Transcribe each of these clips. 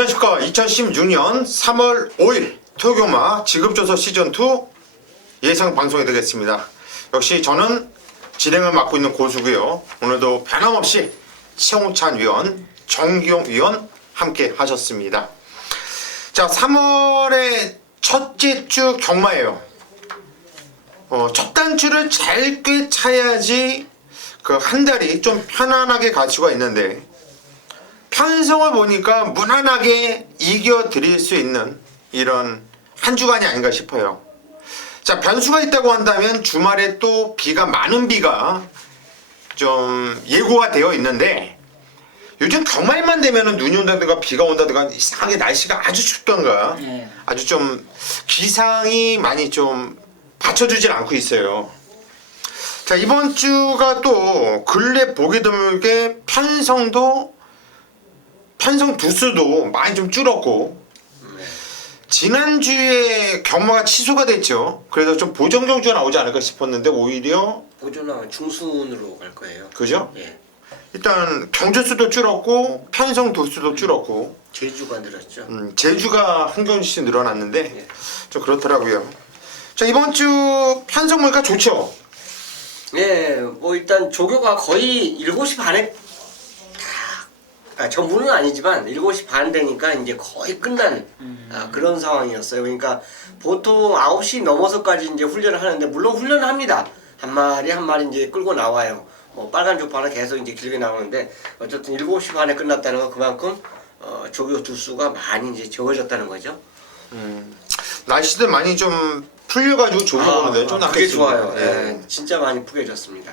안녕하십니까. 2016년 3월 5일 토요교마 지급조서 시즌2 예상 방송이 되겠습니다. 역시 저는 진행을 맡고 있는 고수고요. 오늘도 변함없이 최홍찬 위원, 정기용 위원 함께 하셨습니다. 자, 3월의 첫째 주 경마예요. 첫 단추를 잘 꿰차야지 그 한 달이 좀 편안하게 갈 수가 있는데 편성을 보니까 무난하게 이겨드릴 수 있는 이런 한 주간이 아닌가 싶어요. 자, 변수가 있다고 한다면 주말에 또 많은 비가 좀 예고가 되어 있는데 요즘 경말만 되면은 눈이 온다든가 비가 온다든가 이상하게 날씨가 아주 춥던가 아주 좀 기상이 많이 좀 받쳐주질 않고 있어요. 자, 이번 주가 또 근래 보기 드물게 편성 두수도 많이 좀 줄었고 지난주에 경마가 취소가 됐죠. 그래서 좀 보정 경주가 나오지 않을까 싶었는데 오히려 보조나 중순으로 갈 거예요. 그죠? 예. 일단 경주 수도 줄었고 편성 두수도 줄었고 제주가 늘었죠. 제주가 한 경주씩 늘어났는데 예. 좀 그렇더라고요. 자, 이번 주 편성 보니까 좋죠. 예, 뭐 일단 조교가 거의 7시 반에 전부는 아니지만 7시 반 되니까 이제 거의 끝난 그런 상황이었어요. 그러니까 보통 9시 넘어서까지 이제 훈련을 하는데 물론 훈련을 합니다. 한 마리 한 마리 이제 끌고 나와요. 뭐 빨간 족파는 계속 이제 길게 나오는데 어쨌든 7시 반에 끝났다는 건 그만큼 조교 두수가 많이 이제 적어졌다는 거죠. 날씨도 많이 좀 풀려가지고 좋은 거 보는데 좀 그게 좋아요. 예. 예, 진짜 많이 푸게졌습니다.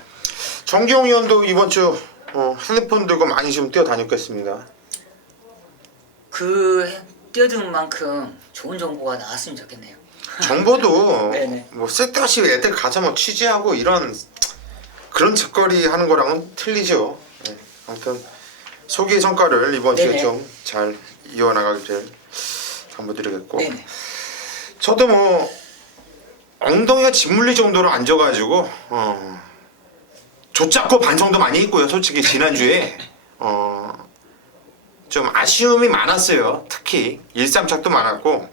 정기용 의원도 이번 주 핸드폰 들고 많이 좀 뛰어다녔겠습니다. 뛰어든 만큼 좋은 정보가 나왔으면 좋겠네요. 정보도 네네. 뭐 쓸데없이 애들 가서 뭐 취재하고 이런 그런 짓거리 하는 거랑은 틀리죠. 네. 아무튼 소기의 성과를 이번 주에 네네. 좀 잘 이어나가길 당부드리겠고 네네. 저도 뭐 엉덩이가 짓물릴 정도로 앉아가지고 좆잡고 반성도 많이 했고요. 솔직히 지난주에 좀 아쉬움이 많았어요. 특히 1-3착도 많았고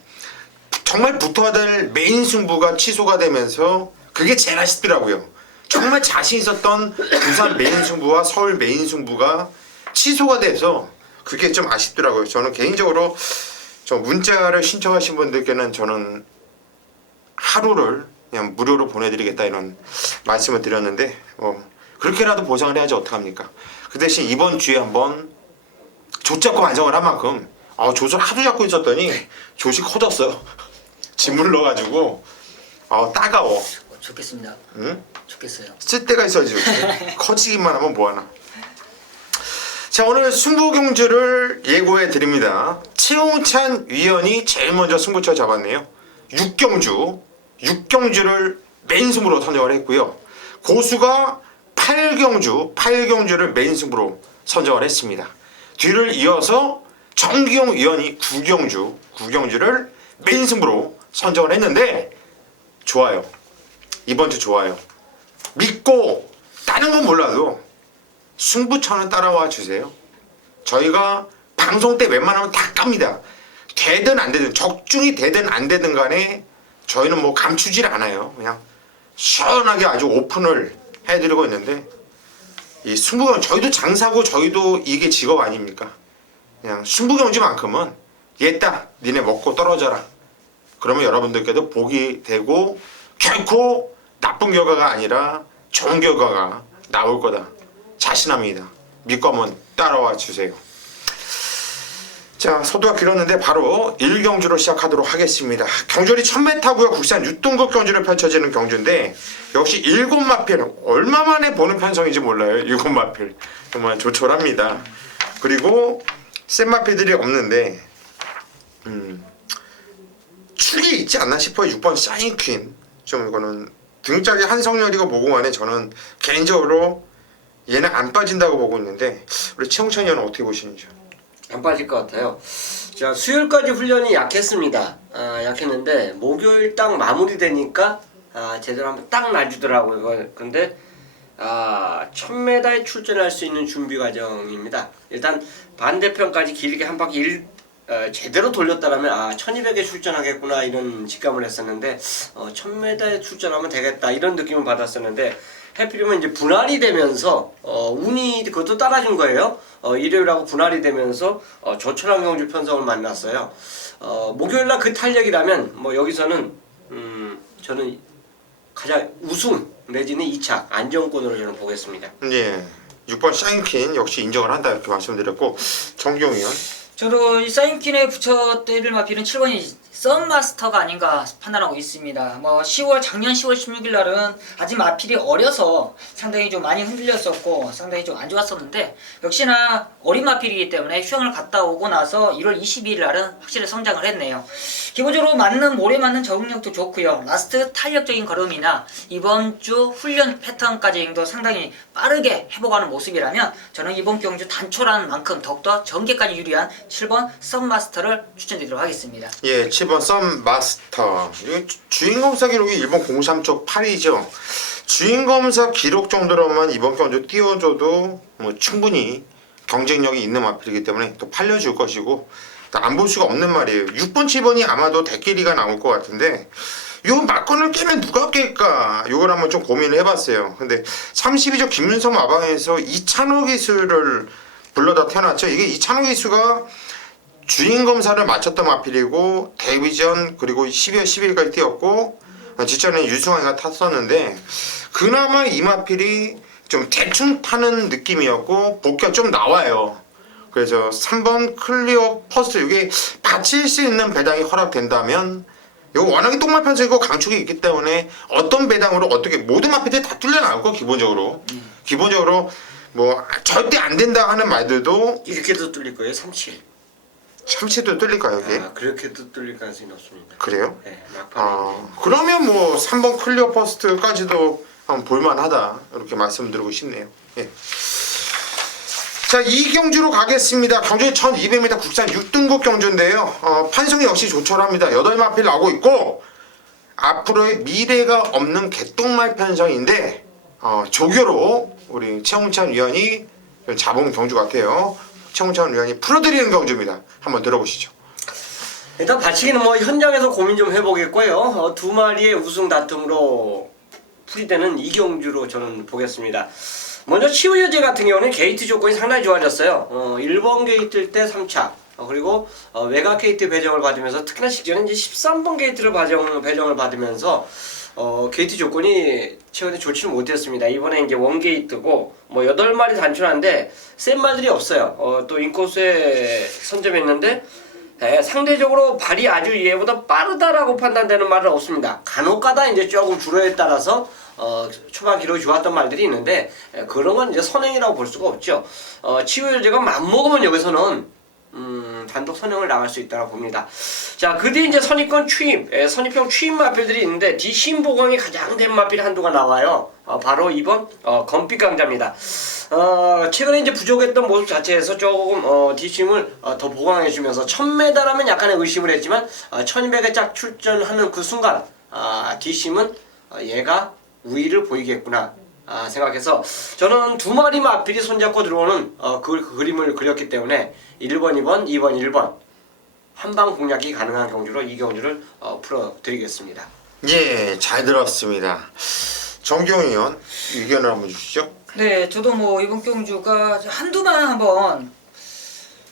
정말 붙어야 될 메인 승부가 취소가 되면서 그게 제일 아쉽더라고요. 정말 자신 있었던 부산 메인 승부와 서울 메인 승부가 취소가 돼서 그게 좀 아쉽더라고요. 저는 개인적으로 저 문자를 신청하신 분들께는 저는 하루를 그냥 무료로 보내드리겠다 이런 말씀을 드렸는데 그렇게라도 보상을 해야지 어떡합니까? 그 대신 이번 주에 한번 좆잡고 반성을 한 만큼 좆을 하도 잡고 있었더니 좆이 커졌어. 짓물 넣어가지고 따가워. 좋겠습니다. 응? 좋겠어요. 쓸 데가 있어야지. 커지기만 하면 뭐하나. 자, 오늘 승부 경주를 예고해 드립니다. 최홍찬 위원이 제일 먼저 승부처 잡았네요. 6경주를 메인 승부로 선정을 했고요. 고수가 8경주를 메인 승부로 선정을 했습니다. 뒤를 이어서 정기용 위원이 9경주를 메인 승부로 선정을 했는데 좋아요. 이번 주 좋아요. 믿고 다른 건 몰라도 승부처는 따라와 주세요. 저희가 방송 때 웬만하면 다 깝니다. 되든 안 되든 적중이 되든 안 되든 간에 저희는 뭐 감추질 않아요. 그냥 시원하게 아주 오픈을 해드리고 있는데 이 승부경 저희도 장사고 저희도 이게 직업 아닙니까? 그냥 승부경지만큼은 얘따 니네 먹고 떨어져라. 그러면 여러분들께도 복이 되고 결코 나쁜 결과가 아니라 좋은 결과가 나올 거다. 자신합니다. 믿고 한번 따라와 주세요. 자, 소두가 길었는데 바로 1경주로 시작하도록 하겠습니다. 경주리 1000m고요. 국산 6등급 경주로 펼쳐지는 경주인데 역시 7마필 얼마 만에 보는 편성인지 몰라요. 7마필 정말 조촐합니다. 그리고 센 마필들이 없는데 축이 있지 않나 싶어요. 6번 샤인퀸 좀 이거는 등짝이 한성열이고 모공안에 저는 개인적으로 얘는 안 빠진다고 보고 있는데 우리 최홍찬 의원은 어떻게 보시는지요? 안 빠질 것 같아요. 자, 수요일까지 훈련이 약했습니다. 약했는데 목요일 딱 마무리되니까 제대로 한번 딱 놔주더라고요. 근데 1000m에 출전할 수 있는 준비 과정입니다. 일단 반대편까지 길게 한 바퀴 제대로 돌렸다라면 1200에 출전하겠구나 이런 직감을 했었는데 1000m에 출전하면 되겠다 이런 느낌을 받았었는데 해필이면 이제 분할이 되면서 운이 그것도 따라준 거예요. 일요일하고 분할이 되면서 조천왕 경주 편성을 만났어요. 목요일날 그 탄력이라면 뭐 여기서는 저는 가장 우승 내지는 2차 안정권으로 저는 보겠습니다. 예. 6번 샤인퀸 역시 인정을 한다 이렇게 말씀드렸고 정기용 의원. 저도 이 사인킨에 붙여 때릴 마필은 7번이 썬마스터가 아닌가 판단하고 있습니다. 뭐 작년 10월 16일 날은 아직 마필이 어려서 상당히 좀 많이 흔들렸었고 상당히 좀 안 좋았었는데 역시나 어린 마필이기 때문에 휴양을 갔다 오고 나서 1월 22일 날은 확실히 성장을 했네요. 기본적으로 모래 맞는 적응력도 좋고요. 라스트 탄력적인 걸음이나 이번 주 훈련 패턴까지도 상당히 빠르게 회복하는 모습이라면 저는 이번 경주 단초라는 만큼 더욱더 전개까지 유리한 7번 썬마스터를 추천드리도록 하겠습니다. 예, 7번 썬마스터. 주인검사 기록이 일본 03쪽 8이죠. 주인검사 기록 정도로만 이번 경주 띄워줘도 뭐 충분히 경쟁력이 있는 마필이기 때문에 또 팔려줄 것이고 안 볼 수가 없는 말이에요. 6번, 7번이 아마도 대끼리가 나올 것 같은데 요 막건을 깨면 누가 깰까? 요걸 한번 좀 고민을 해봤어요. 근데 32조 김윤성 마방에서 이찬호 기수를 불러다 태어났죠. 이게 이찬호 기수가 주인검사를 마쳤던 마필이고 데뷔전 그리고 12월 10일까지 뛰었고 직전에 유승환이가 탔었는데 그나마 이 마필이 좀 대충 타는 느낌이었고 복귀가 좀 나와요. 그래서 3번 클리어 퍼스트 이게 받칠 수 있는 배당이 허락된다면 이거 워낙에 똥말 편성이고 강축이 있기 때문에 어떤 배당으로 어떻게 모든 마필들이 다 뚫려 나올 거 기본적으로 뭐 절대 안 된다 하는 말들도 이렇게도 뚫릴 거예요. 37. 참치도 뚫릴까요 이게? 그렇게도 뚫릴 가능성이 높습니다. 그래요? 네, 막판에 이제. 그러면 뭐 3번 클리어 퍼스트까지도 한번 볼만하다 이렇게 말씀드리고 싶네요. 예. 자, 이 경주로 가겠습니다. 경주 1200m 국산 6등급 경주인데요. 판성이 역시 조촐합니다. 8마필 나오고 있고 앞으로의 미래가 없는 개똥말 편성인데 조교로 우리 최홍찬 위원이 잡은 경주 같아요. 최홍찬 위원이 풀어드리는 경주입니다. 한번 들어보시죠. 일단 받치기는 뭐 현장에서 고민 좀 해보겠고요. 두 마리의 우승 다툼으로 풀이되는 이 경주로 저는 보겠습니다. 먼저 치우여제 같은 경우는 게이트 조건이 상당히 좋아졌어요. 1번 게이트일 때 3차 그리고 외곽 게이트 배정을 받으면서 특히나 직전에 이제 13번 게이트를 배정을 받으면서 게이트 조건이 최근에 좋지는 못했습니다. 이번에 이제 원 게이트고 뭐 8마리 단출한데 센 말들이 없어요. 또 인코스에 선점했는데 상대적으로 발이 아주 얘보다 빠르다라고 판단되는 말은 없습니다. 간혹가다 이제 조금 줄어에 따라서 초반 기록이 좋았던 말들이 있는데 그런 건 이제 선행이라고 볼 수가 없죠. 치유열제가 맘먹으면 여기서는 단독 선행을 나갈 수 있다고 봅니다. 자, 그 뒤에 이제 선입권 추임, 선입형 추임 마필들이 있는데 디심 보강이 가장 된 마필 한두가 나와요. 바로 2번 검빛 강자입니다. 최근에 이제 부족했던 모습 자체에서 조금 디심을 더 보강해주면서 1000m라면 약간의 의심을 했지만 1200에 짝 출전하는 그 순간 디심은 얘가 우위를 보이겠구나 생각해서 저는 두 마리 마필이 손잡고 들어오는 그 그림을 그렸기 때문에 1번, 2번, 2번, 1번 한방 공략이 가능한 경주로 이 경주를 풀어드리겠습니다. 예, 잘 들었습니다. 정기용 의원 의견을 한번 주시죠. 네, 저도 뭐 이번 경주가 한두만 한번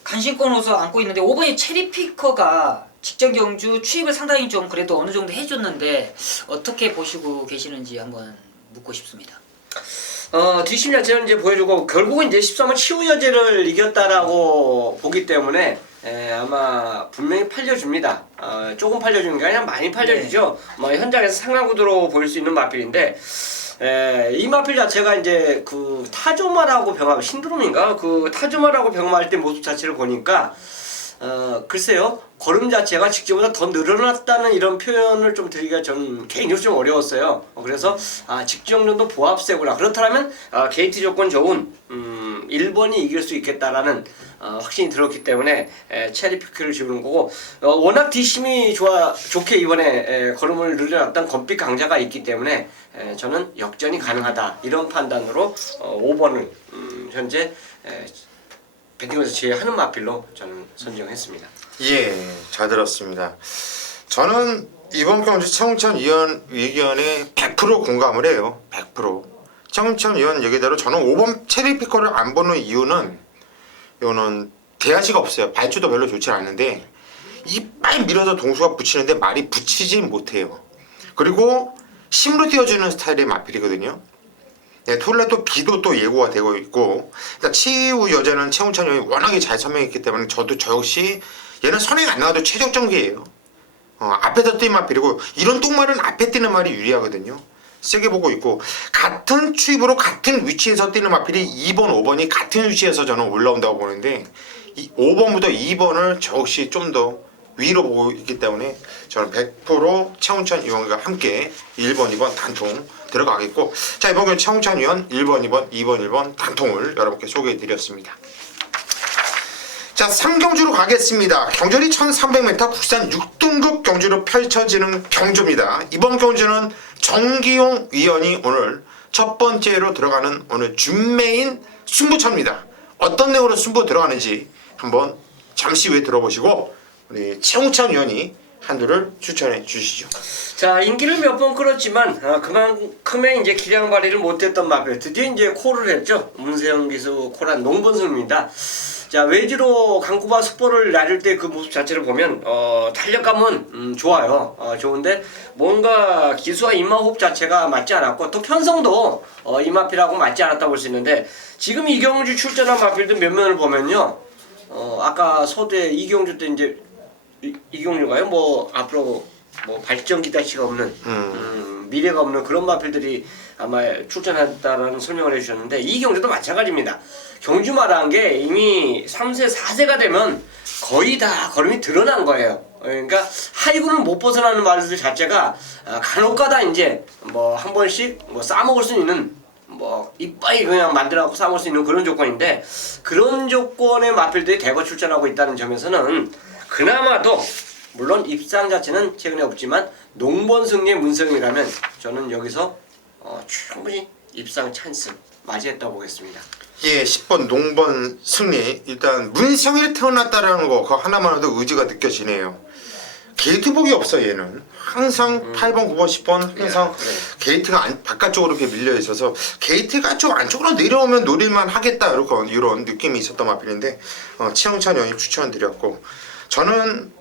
간신권으로서 안고 있는데 5번이 체리피커가 직전 경주 추입을 상당히 좀 그래도 어느 정도 해줬는데 어떻게 보시고 계시는지 한번 묻고 싶습니다. 뒷심 자체는 이제 보여주고 결국은 이제 13번 치우여제를 이겼다라고 보기 때문에 아마 분명히 팔려줍니다. 조금 팔려주는 게 아니라 많이 팔려주죠. 뭐 현장에서 상강구도로 보일 수 있는 마필인데 이 마필 자체가 이제 그 타조마라고 신드롬인가 그 타조마라고 병마할 때 모습 자체를 보니까 글쎄요 걸음 자체가 직전보다 더 늘어났다는 이런 표현을 좀 드리기가 저는 개인적으로 좀 어려웠어요. 그래서 직전 정도 보합세구나 그렇다면 게이트 조건 좋은 1번이 이길 수 있겠다라는 확신이 들었기 때문에 체리피크를 지우는 거고 워낙 뒷심이 좋게 이번에 걸음을 늘려놨던 검빛 강자가 있기 때문에 저는 역전이 가능하다 이런 판단으로 5번을 현재 배팅에서 제외하는 마필로 저는 선정했습니다. 예, 잘 들었습니다. 저는 이번 경주 최홍천 의원의 100% 공감을 해요. 100%. 최홍천 의원 얘기대로 저는 5번 체리피커를 안 보는 이유는 이거는 대화시가 없어요. 발주도 별로 좋지 않은데 이빨 밀어서 동수가 붙이는데 말이 붙이지 못해요. 그리고 힘으로 띄워주는 스타일의 마필이거든요. 네, 토요일날 또 비도 또 예고가 되고 있고 일단 치우 여자는 최홍천 의원이 워낙에 잘 설명했기 때문에 저 역시 얘는 선행 안 나와도 최적정기예요. 앞에서 뛰는 마필이고 이런 똥말은 앞에 뛰는 말이 유리하거든요. 세게 보고 있고 같은 추입으로 같은 위치에서 뛰는 마필이 2번, 5번이 같은 위치에서 저는 올라온다고 보는데 5번부터 2번을 저 역시 좀 더 위로 보고 있기 때문에 저는 100% 최홍천 의원과 함께 1번, 2번 단통 들어가겠고 자 이번 경우 최홍천 의원 1번, 2번, 2번, 1번 단통을 여러분께 소개해드렸습니다. 자 3경주로 가겠습니다. 경주리 1300m 국산 6등급 경주로 펼쳐지는 경주입니다. 이번 경주는 정기용 위원이 오늘 첫 번째로 들어가는 오늘 준메인 승부처입니다. 어떤 내용으로 승부 들어가는지 한번 잠시 후에 들어보시고 우리 최홍천 의원이 한두를 추천해 주시죠. 자 인기를 몇 번 끌었지만 그만큼의 이제 기량 발휘를 못했던 마필 드디어 이제 콜을 했죠. 문세영 기수 콜한 농번승입니다. 자 외지로 강구바 숙보를 나를 때 그 모습 자체를 보면 탄력감은 좋아요. 좋은데 뭔가 기수와 입마호흡 자체가 맞지 않았고 또 편성도 이 마필하고 맞지 않았다고 볼 수 있는데 지금 이경주 출전한 마필들 몇 면을 보면요. 아까 소대 이경주 때 이제 이경주가요 뭐 앞으로 뭐 발전 기대치가 없는 미래가 없는 그런 마필들이 아마 출전했다라는 설명을 해주셨는데 이경주도 마찬가지입니다. 경주마다 한 게 이미 3세 4세가 되면 거의 다 걸음이 드러난 거예요. 그러니까 하이군을 못 벗어나는 말들 자체가 간혹가다 이제 뭐 한 번씩 뭐 싸먹을 수 있는 뭐 이빠이 그냥 만들어갖고 싸먹을 수 있는 그런 조건인데 그런 조건의 마필들이 대거 출전하고 있다는 점에서는 그나마도 물론 입상 자체는 최근에 없지만 농번승리의 문성이라면 저는 여기서 충분히 입상 찬스 맞이했다고 보겠습니다. 예, 10번 농번 승리. 일단 문성일 태어났다라는 거 그거 하나만 해도 의지가 느껴지네요. 게이트복이 없어 얘는. 항상 8번, 9번, 10번 항상 게이트가 바깥쪽으로 이렇게 밀려 있어서 게이트가 좀 안쪽으로 내려오면 노릴만 하겠다 이런 느낌이 있었던 마필인데 최홍천 의원이 추천드렸고 저는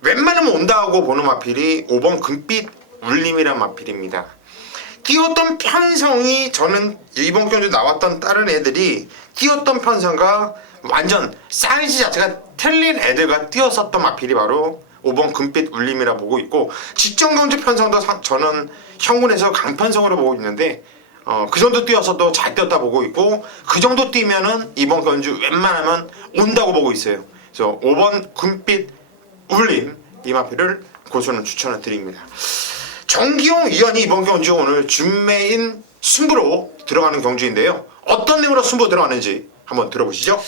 웬만하면 온다고 보는 마필이 5번 금빛 울림이란 마필입니다. 뛰었던 편성이 저는 이번 경주 나왔던 다른 애들이 뛰었던 편성과 완전 사이즈 자체가 틀린 애들과 뛰었었던 마필이 바로 5번 금빛 울림이라 보고 있고 직전 경주 편성도 저는 현군에서 강편성으로 보고 있는데 그 정도 뛰어서도 잘 뛰었다 보고 있고 그 정도 뛰면은 이번 경주 웬만하면 온다고 보고 있어요. 그래서 5번 금빛 울림 이 마필을 고소는 추천을 드립니다. 정기용 위원이 이번 경주 오늘 준메인 승부로 들어가는 경주인데요. 어떤 내용으로 승부 들어가는지 한번 들어보시죠.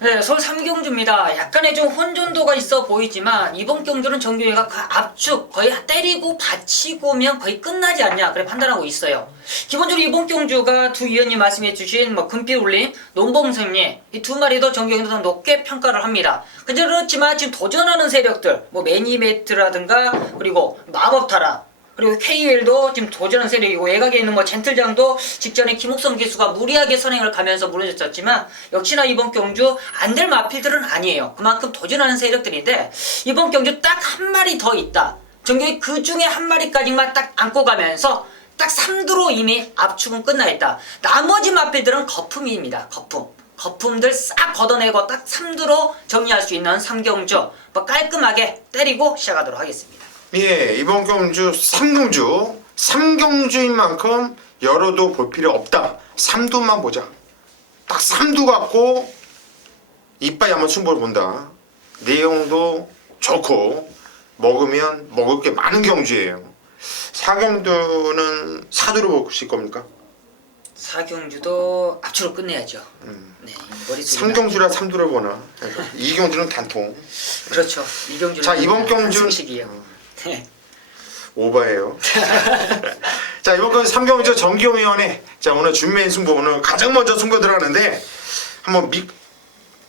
네, 서울 3경주입니다. 약간의 좀 혼돈도가 있어 보이지만 이번 경주는 정규회가 그 압축 거의 때리고 받치고면 거의 끝나지 않냐 그래 판단하고 있어요. 기본적으로 이번 경주가 두 위원님 말씀해주신 뭐 금빛 울림, 농봉승리 이 두 마리도 정규회도 높게 평가를 합니다. 그렇지만 지금 도전하는 세력들 뭐 매니메트라든가 그리고 마법타라 그리고 KL도 지금 도전하는 세력이고 외곽에 있는 뭐 젠틀장도 직전에 김옥성 기수가 무리하게 선행을 가면서 무너졌었지만 역시나 이번 경주 안 될 마필들은 아니에요. 그만큼 도전하는 세력들인데 이번 경주 딱 한 마리 더 있다. 정규 그 중에 한 마리까지만 딱 안고 가면서 딱 3두로 이미 압축은 끝나 있다. 나머지 마필들은 거품입니다. 거품들 싹 걷어내고 딱 3두로 정리할 수 있는 3경주 뭐 깔끔하게 때리고 시작하도록 하겠습니다. 예, 이번 경주 3경주인 만큼 열어도 볼 필요 없다. 3두만 보자. 딱 3두 갖고 이빠이 한번 승부를 본다. 내용도 좋고 먹으면 먹을 게 많은 경주예요. 4경주는 4두로 보실 겁니까? 4경주도 압축으로 끝내야죠. 네, 3경주라 3두를 보나? 2경주는 단통. 그렇죠. 2경주는 자, 이번 경주 승식이에요. 네. 오바예요. 자, 이번 건 3경주 정기용위원회. 자, 오늘 준메인 승부 오늘 가장 먼저 승부 들어가는데 한번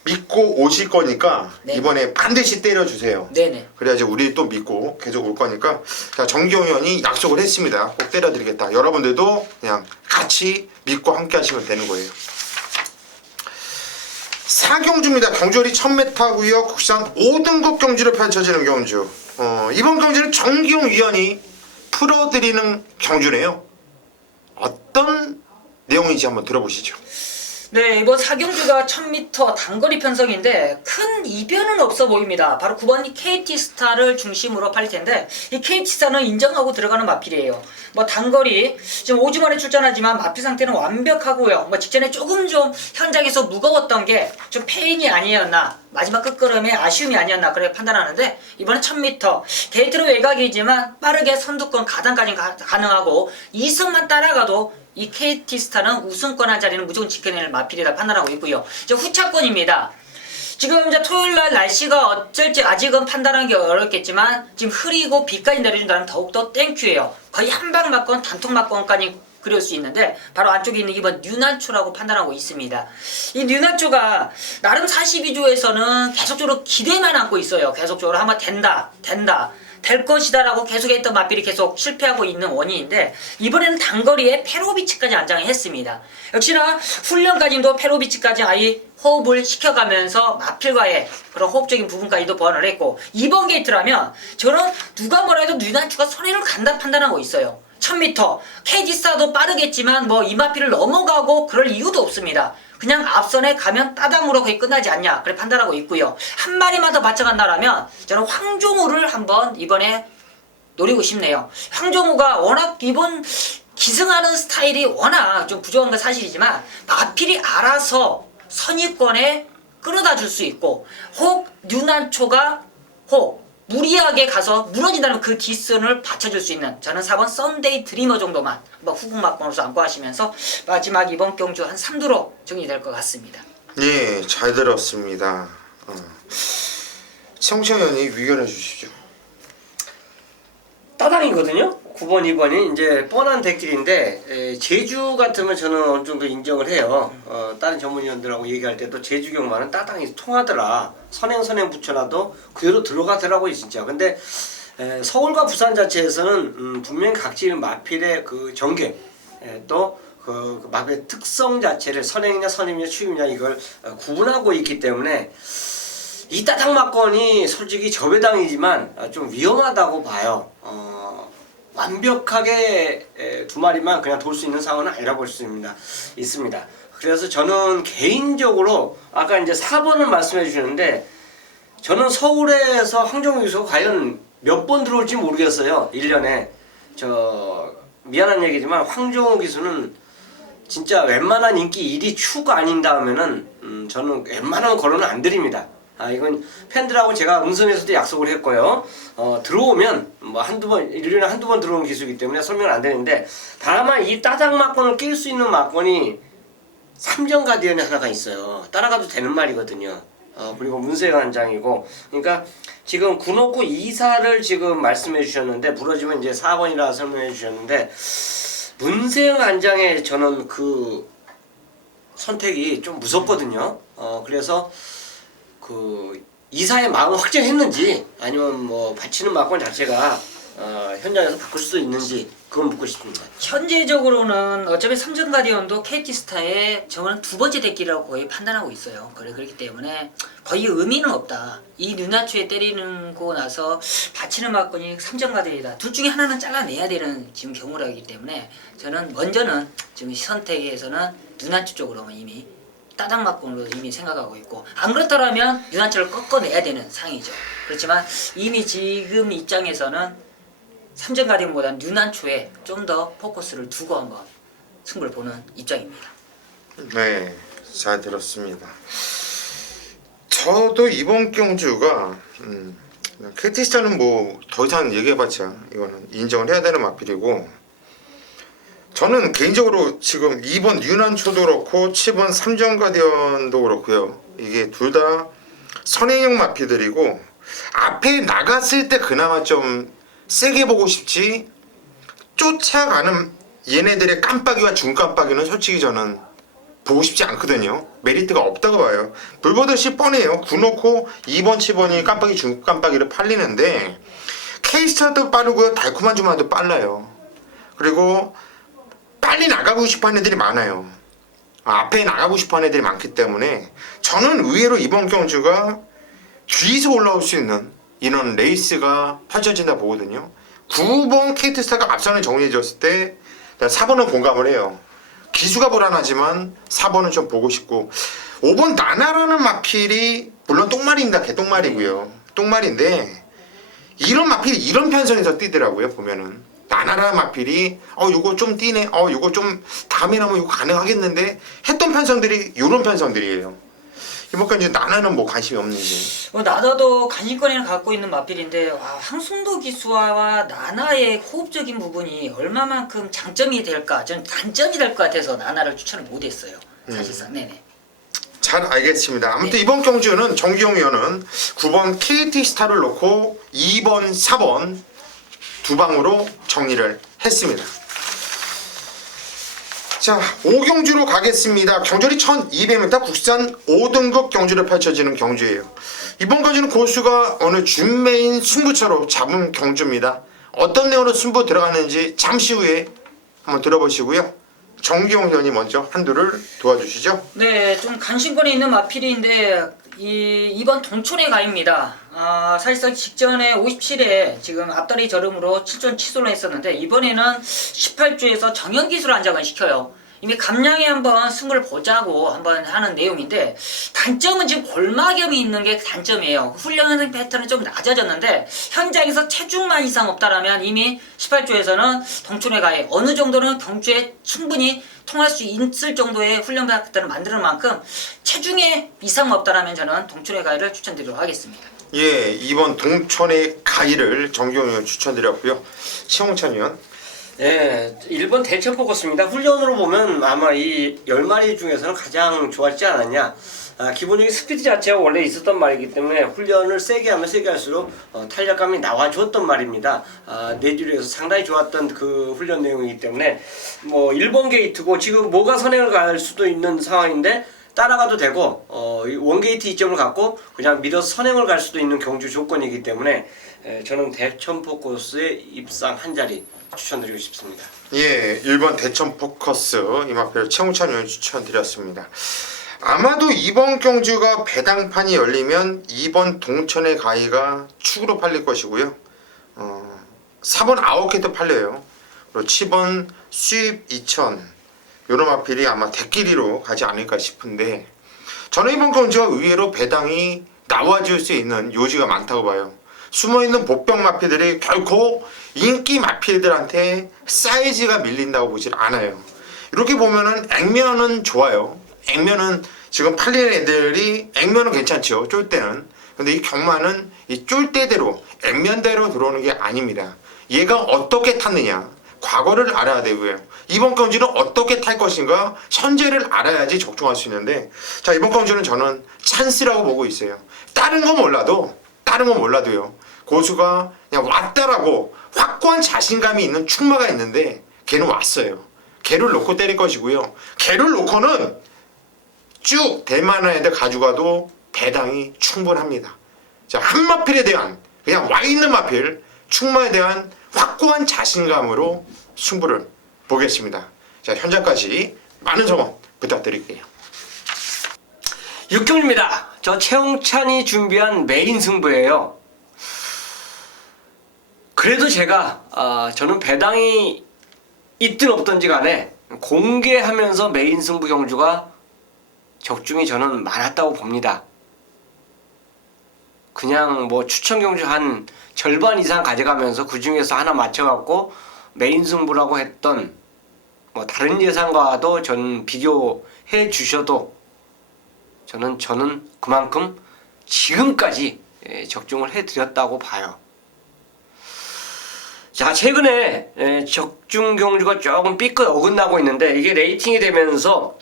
믿고 오실 거니까 네. 이번에 반드시 때려주세요. 네네. 그래야지 우리 또 믿고 계속 올 거니까. 자, 정기용 의원이 약속을 했습니다. 꼭 때려드리겠다. 여러분들도 그냥 같이 믿고 함께 하시면 되는 거예요. 사경주입니다. 경주열이 1000m고요. 국산 5등급 경주로 펼쳐지는 경주. 이번 경주는 정기용 위원이 풀어드리는 경주네요. 어떤 내용인지 한번 들어보시죠. 네, 이번 사경주가 1000m 단거리 편성인데 큰 이변은 없어 보입니다. 바로 9번 KT스타를 중심으로 팔 텐데 이 KT스타는 인정하고 들어가는 마필이에요. 뭐 단거리 지금 5주 만에 출전하지만 마필 상태는 완벽하고요. 뭐 직전에 조금 좀 현장에서 무거웠던 게 좀 페인이 아니었나, 마지막 끝걸음에 아쉬움이 아니었나 그렇게 판단하는데 이번에 1000m 게이트로 외곽이지만 빠르게 선두권 가단까지 가능하고 2승만 따라가도 이 KT스타는 우승권 한 자리는 무조건 지켜낼 마필이라 판단하고 있고요. 이제 후차권입니다. 지금 이제 토요일날 날씨가 어쩔지 아직은 판단하기 어렵겠지만 지금 흐리고 비까지 내려준다면 더욱더 땡큐예요. 거의 한방 맞건 단통 맞건까지 그릴 수 있는데 바로 안쪽에 있는 이번 뉴난초라고 판단하고 있습니다. 이 뉴난초가 나름 42조에서는 계속적으로 기대만 안고 있어요. 계속적으로 한번 된다 될 것이다 라고 계속했던 마필이 계속 실패하고 있는 원인인데 이번에는 단거리에 페로비치까지 안장했습니다. 역시나 훈련까지도 페로비치까지 아예 호흡을 시켜가면서 마필과의 그런 호흡적인 부분까지도 보완을 했고 이번 게이트라면 저는 누가 뭐라 해도 뉴난추가 손해를 간다 판단하고 있어요. 1000m KT스타도 빠르겠지만 뭐 이 마필을 넘어가고 그럴 이유도 없습니다. 그냥 앞선에 가면 따당으로 거의 끝나지 않냐 그렇게 판단하고 있고요. 한 마리만 더 맞춰간다라면 저는 황종우를 한번 이번에 노리고 싶네요. 황종우가 워낙 이번 기승하는 스타일이 워낙 좀 부족한 건 사실이지만 마필이 알아서 선입권에 끌어다 줄 수 있고 혹 뉴난초가 혹 무리하게 가서 무너진다면 그 뒷선을 받쳐줄 수 있는 저는 4번 썬데이 드리머 정도만 한번 후궁막권으로서 안고 하시면서 마지막 이번 경주 한 3두로 정리될 것 같습니다. 예, 잘 들었습니다. 청청연이 위결해 주시죠. 따당이거든요. 9번, 2번이 이제 뻔한 대길인데 제주 같으면 저는 어느 정도 인정을 해요. 다른 전문위원들하고 얘기할 때도 제주 경마는 따당이 통하더라. 선행 붙여놔도 그대로 들어가더라고요 진짜. 근데 서울과 부산 자체에서는 분명히 각지 마필의 그 전개 또 그 마필의 특성 자체를 선행이냐 선임이냐 추임이냐 이걸 구분하고 있기 때문에 이 따당 막건이 솔직히 저배당이지만 좀 위험하다고 봐요. 완벽하게 두 마리만 그냥 돌 수 있는 상황은 아니라고 볼 수 있습니다. 그래서 저는 개인적으로 아까 이제 4번을 말씀해 주셨는데 저는 서울에서 황정우 기수가 과연 몇 번 들어올지 모르겠어요. 1년에. 미안한 얘기지만 황정우 기수는 진짜 웬만한 인기 1위 추가 아닌 다음에는 저는 웬만하면 거론은 안 드립니다. 이건 팬들하고 제가 음성에서도 약속을 했고요. 들어오면 뭐 1년에 한두 번 들어오는 기수이기 때문에 설명은 안 되는데 다만 이 따당 막건을 낄 수 있는 막건이 삼정 가디언이 하나가 있어요. 따라가도 되는 말이거든요. 그리고 문세영 한장이고 그러니까 지금 959 2사를 지금 말씀해 주셨는데 부러지면 이제 4번이라 설명해 주셨는데 문세영 한장의 저는 그 선택이 좀 무섭거든요. 그래서 그 이사의 마음을 확정했는지 아니면 뭐 바치는 막건 자체가 현장에서 바꿀 수도 있는지 그건 묻고 싶습니다. 현재적으로는 어차피 삼성 가디언도 KT스타의 저는 두 번째 대기라고 거의 판단하고 있어요. 그렇기 때문에 거의 의미는 없다. 이 뉴나초에 때리는 거 나서 바치는 막건이 삼성 가디언이다. 둘 중에 하나는 잘라내야 되는 지금 경우라기 때문에 저는 먼저는 지금 선택에서는 뉴나초 쪽으로만 이미 따당 막건으로 이미 생각하고 있고 안 그렇다면 뉴나초를 꺾어내야 되는 상황이죠. 그렇지만 이미 지금 입장에서는 삼정 가디언보다 뉴난초에 좀 더 포커스를 두고 한번 승부를 보는 입장입니다. 네, 잘 들었습니다. 저도 이번 경주가 KT스타는 뭐 더 이상 얘기해봤자 이거는 인정을 해야 되는 마필이고 저는 개인적으로 지금 2번 뉴난초도 그렇고 7번 삼정 가디언도 그렇고요. 이게 둘 다 선행형 마필들이고 앞에 나갔을 때 그나마 좀 세게 보고 싶지 쫓아가는 얘네들의 깜빡이와 중깜빡이는 솔직히 저는 보고 싶지 않거든요. 메리트가 없다고 봐요. 불 보듯이 뻔해요. 9놓고 2번, 7번이 깜빡이 중깜빡이로 팔리는데 K스타도 빠르고요. 달콤한 주마도 빨라요. 그리고 빨리 나가고 싶어하는 애들이 많아요. 앞에 나가고 싶어하는 애들이 많기 때문에 저는 의외로 이번 경주가 뒤에서 올라올 수 있는 이런 레이스가 펼쳐진다 보거든요. 9번 KT스타가 앞선을 정리해줬을 때 4번은 공감을 해요. 기수가 불안하지만 4번은 좀 보고 싶고 5번 나나라는 마필이 물론 똥말입니다. 개똥말이고요. 똥말인데 이런 마필이 이런 편성에서 뛰더라고요. 보면은 나나라는 마필이 요거 좀 뛰네. 요거 좀 다음에라면 요거 가능하겠는데 했던 편성들이 이런 편성들이에요. 이번까 이제 나나는 뭐 관심이 없는지. 나나도 간신권을 갖고 있는 마필인데 황순도 기수와 나나의 호흡적인 부분이 얼마만큼 장점이 될까? 저는 단점이 될 것 같아서 나나를 추천을 못했어요. 사실상. 네네. 잘 알겠습니다. 아무튼 이번 경주는 정기용 의원은 9번 KT스타를 놓고 2번, 4번 두 방으로 정리를 했습니다. 자, 5경주로 가겠습니다. 경절이 1200m 국산 5등급 경주를 펼쳐지는 경주예요. 이번 경주는 고수가 어느 준메인 승부처로 잡은 경주입니다. 어떤 내용으로 승부 들어가는지 잠시 후에 한번 들어보시고요. 정기용 의원이 먼저 한두를 도와주시죠. 네, 좀 간신권에 있는 마필인데 이번 동촌의 가입니다. 사실상 직전에 57회 지금 앞다리 저름으로 7전 취소를 했었는데 이번에는 18주에서 정형기술을 안정을 시켜요. 이미 감량에 한번 승부를 보자고 한번 하는 내용인데 단점은 지금 골마겸이 있는 게 단점이에요. 훈련하는 패턴은 좀 낮아졌는데 현장에서 체중만 이상 없다라면 이미 18주에서는 동촌의 가입 어느 정도는 경주에 충분히 통할 수 있을 정도의 훈련 패턴을 만드는 만큼 체중에 이상 없다라면 저는 동촌의 가입을 추천드리도록 하겠습니다. 예, 이번 동촌의 가이를 정기용 의원 추천드렸고요. 최홍찬 의원. 네, 1번 대천 포커스입니다. 훈련으로 보면 아마 이 10마리 중에서는 가장 좋았지 않았냐. 기본적인 스피드 자체가 원래 있었던 말이기 때문에 훈련을 세게 하면 세게 할수록 탄력감이 나와줬던 말입니다. 내주류에서 상당히 좋았던 그 훈련 내용이기 때문에 뭐 1번 게이트고 지금 뭐가 선행을 갈 수도 있는 상황인데 따라가도 되고 원게이트 이점을 갖고 그냥 밀어서 선행을 갈 수도 있는 경주 조건이기 때문에 저는 대천 포커스의 입상 한 자리 추천드리고 싶습니다. 예, 1번 대천 포커스 이마표 최홍찬 의원 추천드렸습니다. 아마도 이번 경주가 배당판이 열리면 2번 동천의 가이가 축으로 팔릴 것이고요. 4번 아웃게도 팔려요. 그리고 7번 수입 2000 요런 마필이 아마 대끼리로 가지 않을까 싶은데 저는 이번 경주가 의외로 배당이 나와줄 수 있는 요지가 많다고 봐요. 숨어있는 복병 마필들이 결코 인기 마필들한테 사이즈가 밀린다고 보질 않아요. 이렇게 보면은 액면은 좋아요. 액면은 지금 팔리는 애들이 액면은 괜찮죠. 쫄 때는. 근데 이 경마는 이 쫄 때대로 액면대로 들어오는 게 아닙니다. 얘가 어떻게 탔느냐 과거를 알아야 되고요. 이번 경주는 어떻게 탈 것인가 현재를 알아야지 적중할 수 있는데 자 이번 경주는 저는 찬스라고 보고 있어요. 다른 건 몰라도요. 고수가 그냥 왔다라고 확고한 자신감이 있는 충마가 있는데 걔는 왔어요. 걔를 놓고 때릴 것이고요. 걔를 놓고는 쭉 대만한 애들 가져가도 배당이 충분합니다. 자, 한 마필에 대한 그냥 와 있는 마필 충마에 대한 확고한 자신감으로 승부를 보겠습니다. 자, 현장까지 많은 성원 부탁드릴게요. 6경입니다. 저 최홍찬이 준비한 메인 승부예요. 그래도 제가 저는 배당이 있든 없든지 간에 공개하면서 메인 승부 경주가 적중이 저는 많았다고 봅니다. 그냥 뭐 추천 경주 한 절반 이상 가져가면서 그 중에서 하나 맞춰갖고 메인 승부라고 했던 뭐 다른 예상과도 저는 비교해 주셔도 저는 그만큼 지금까지 적중을 해드렸다고 봐요. 자, 최근에 적중 경주가 조금 삐끗 어긋나고 있는데 이게 레이팅이 되면서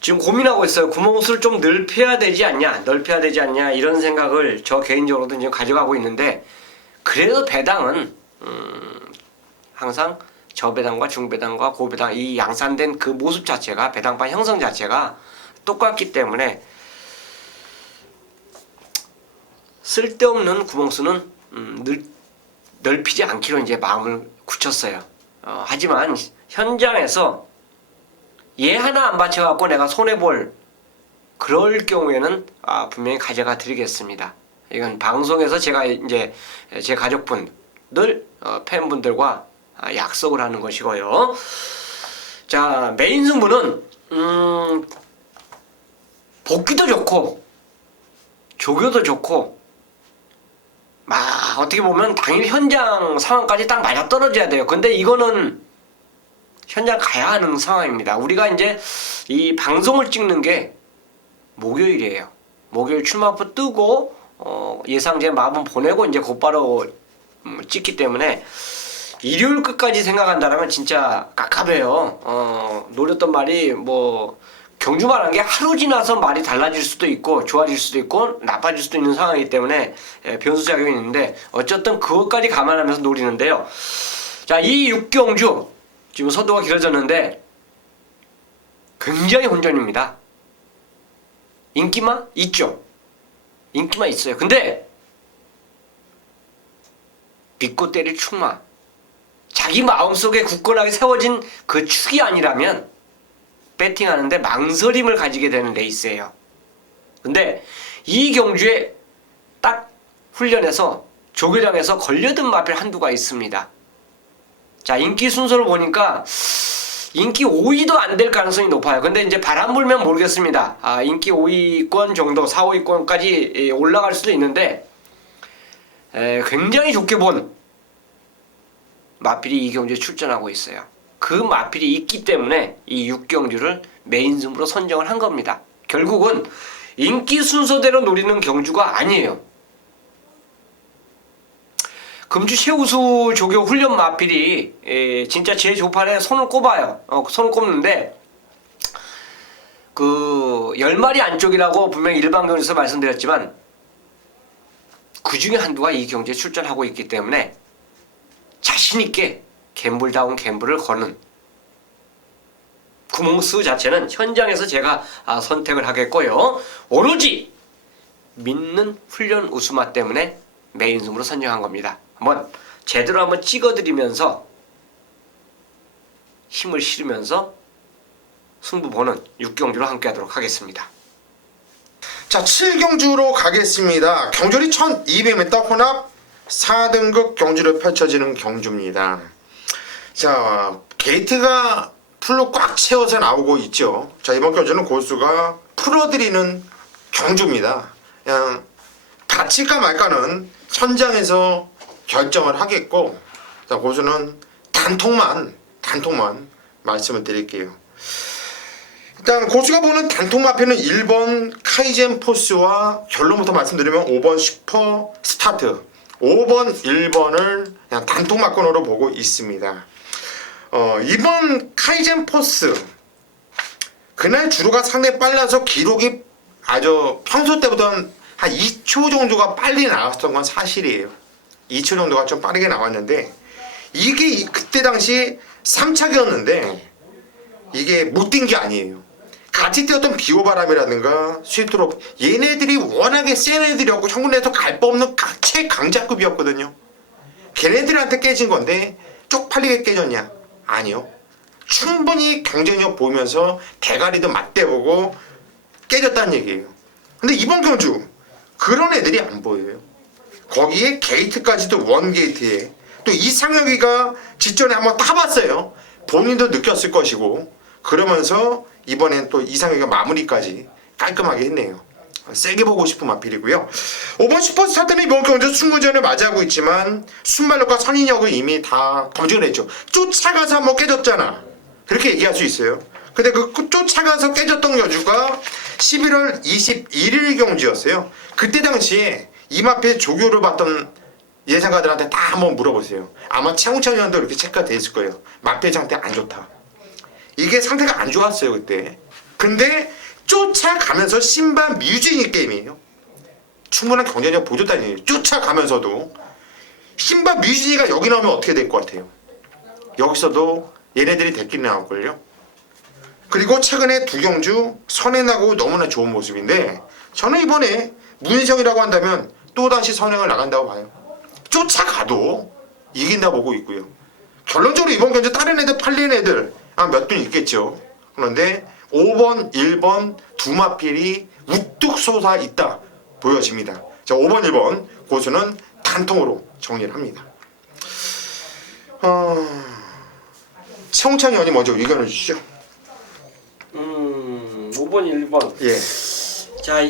지금 고민하고 있어요. 구멍수를 좀 넓혀야 되지 않냐 이런 생각을 저 개인적으로도 이제 가져가고 있는데 그래도 배당은 항상 저배당과 중배당과 고배당 이 양산된 그 모습 자체가 배당판 형성 자체가 똑같기 때문에 쓸데없는 구멍수는 넓히지 않기로 이제 마음을 굳혔어요. 하지만 현장에서 얘 하나 안 받쳐갖고 내가 손해볼 그럴 경우에는 분명히 가져가 드리겠습니다. 이건 방송에서 제가 이제 제 가족분들 팬분들과 약속을 하는 것이고요. 자, 메인 승부는 복귀도 좋고 조교도 좋고 어떻게 보면 당일 현장 상황까지 딱 맞아떨어져야 돼요. 근데 이거는 현장 가야 하는 상황입니다. 우리가 이제 이 방송을 찍는 게 목요일이에요. 목요일 출마표 뜨고 예상제 마분 보내고 이제 곧바로 찍기 때문에 일요일 끝까지 생각한다면 진짜 깝깝해요. 노렸던 말이 뭐 경주 말한 게 하루 지나서 말이 달라질 수도 있고 좋아질 수도 있고 나빠질 수도 있는 상황이기 때문에 변수작용이 있는데 어쨌든 그것까지 감안하면서 노리는데요. 자, 이 6경주 지금 서도가 길어졌는데 굉장히 혼전입니다. 인기만 있죠. 인기만 있어요. 근데 믿고 때릴 축마 자기 마음속에 굳건하게 세워진 그 축이 아니라면 배팅하는데 망설임을 가지게 되는 레이스예요. 근데 이 경주에 딱 훈련해서 조교장에서 걸려든 마필 한두가 있습니다. 자, 인기 순서를 보니까 인기 5위도 안 될 가능성이 높아요. 근데 이제 바람 불면 모르겠습니다. 인기 5위권 정도, 4, 5위권까지 올라갈 수도 있는데 굉장히 좋게 본 마필이 이 경주에 출전하고 있어요. 그 마필이 있기 때문에 이 6경주를 메인 승부로 선정을 한 겁니다. 결국은 인기 순서대로 노리는 경주가 아니에요. 금주 최우수 조교 훈련 마필이 진짜 제 조판에 손을 꼽아요. 손을 꼽는데 그 10마리 안쪽이라고 분명히 일반 경주에서 말씀드렸지만 그 중에 한두가 이 경주에 출전하고 있기 때문에 자신있게 갬블다운 갬블을 거는 구멍수 자체는 현장에서 제가 선택을 하겠고요. 오로지 믿는 훈련 우수마 때문에 메인 승부로 선정한 겁니다. 제대로 한번 찍어드리면서 힘을 실으면서 승부 보는 6경주로 함께 하도록 하겠습니다. 자, 7경주로 가겠습니다. 경주리 1200m 혼합 4등급 경주로 펼쳐지는 경주입니다. 자, 게이트가 풀로 꽉 채워서 나오고 있죠. 자, 이번 경주는 고수가 풀어드리는 경주입니다. 그냥 다칠까 말까는 현장에서 결정을 하겠고, 자, 고수는 단통만 말씀을 드릴게요. 일단 고수가 보는 단통 마표는 1번 카이젠 포스와 결론부터 말씀드리면 5번 슈퍼 스타트, 5번 1번을 그냥 단통 막건으로 보고 있습니다. 이번 카이젠 포스 그날 주로가 상당히 빨라서 기록이 아주 평소 때보다는 한 2초 정도가 빨리 나왔던 건 사실이에요. 2초 정도가 좀 빠르게 나왔는데 이게 그때 당시 3차기였는데 이게 못 뛴 게 아니에요. 같이 뛰었던 비오바람이라든가 스위트롭 얘네들이 워낙에 센 애들이었고 청군에서 갈 바 없는 최강자급이었거든요. 걔네들한테 깨진 건데 쪽팔리게 깨졌냐? 아니요. 충분히 경쟁력 보면서 대가리도 맞대보고 깨졌다는 얘기예요. 근데 이번 경주 그런 애들이 안 보여요. 거기에 게이트까지도 원 게이트에 또 이상혁이가 직전에 한번 타봤어요. 본인도 느꼈을 것이고 그러면서 이번엔 또 이상혁이가 마무리까지 깔끔하게 했네요. 세게 보고 싶은 마필이고요. 5번 슈퍼스타트는 이번 경주 승무전을 맞이하고 있지만 순발력과 선인력을 이미 다 검증을 했죠. 쫓아가서 한번 깨졌잖아. 그렇게 얘기할 수 있어요. 근데 그 쫓아가서 깨졌던 경주가 11월 21일 경주였어요. 그때 당시에 이 마필 조교를 봤던 예상가들한테 다 한번 물어보세요. 아마 최홍찬 위원도 이렇게 체크가 돼 있을 거예요. 마필 상태 안 좋다. 이게 상태가 안 좋았어요 그때. 근데 쫓아가면서 신반 뮤지니 게임이에요. 충분한 경쟁력 보여줬다는 얘기예요. 쫓아가면서도 신반 뮤지니가 여기 나오면 어떻게 될 것 같아요? 여기서도 얘네들이 대끼리 나올걸요. 그리고 최근에 두 경주 선행하고 너무나 좋은 모습인데 저는 이번에 문희정이라고 한다면 또다시 선행을 나간다고 봐요. 쫓아가도 이긴다 보고 있고요. 결론적으로 이번 경주 다른 애들 팔린 애들 몇 분 있겠죠. 그런데 5번, 1번 두 마필이 우뚝 솟아 있다 보여집니다. 자, 5번, 1번 고수는 단통으로 정리를 합니다. 최홍찬 의원이 먼저 의견을 주시죠. 5번, 1번. 예. 자,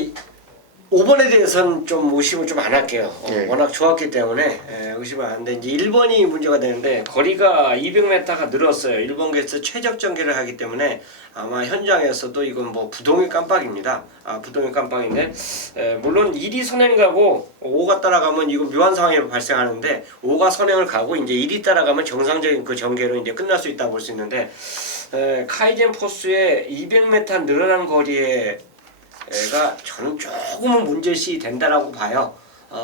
5번에 대해서는 좀 의심을 좀 안 할게요. 예. 워낙 좋았기 때문에 의심을 안 하는데 이제 1번이 문제가 되는데 거리가 200m가 늘었어요. 1번계에서 최적 전개를 하기 때문에 아마 현장에서도 이건 뭐 부동의 깜빡입니다. 부동의 깜빡인데 물론 1이 선행 가고 5가 따라가면 이거 묘한 상황이 발생하는데 5가 선행을 가고 이제 1이 따라가면 정상적인 그 전개로 이제 끝날 수 있다고 볼 수 있는데 카이젠 포스의 200m 늘어난 거리에 가 저는 조금은 문제시 된다라고 봐요.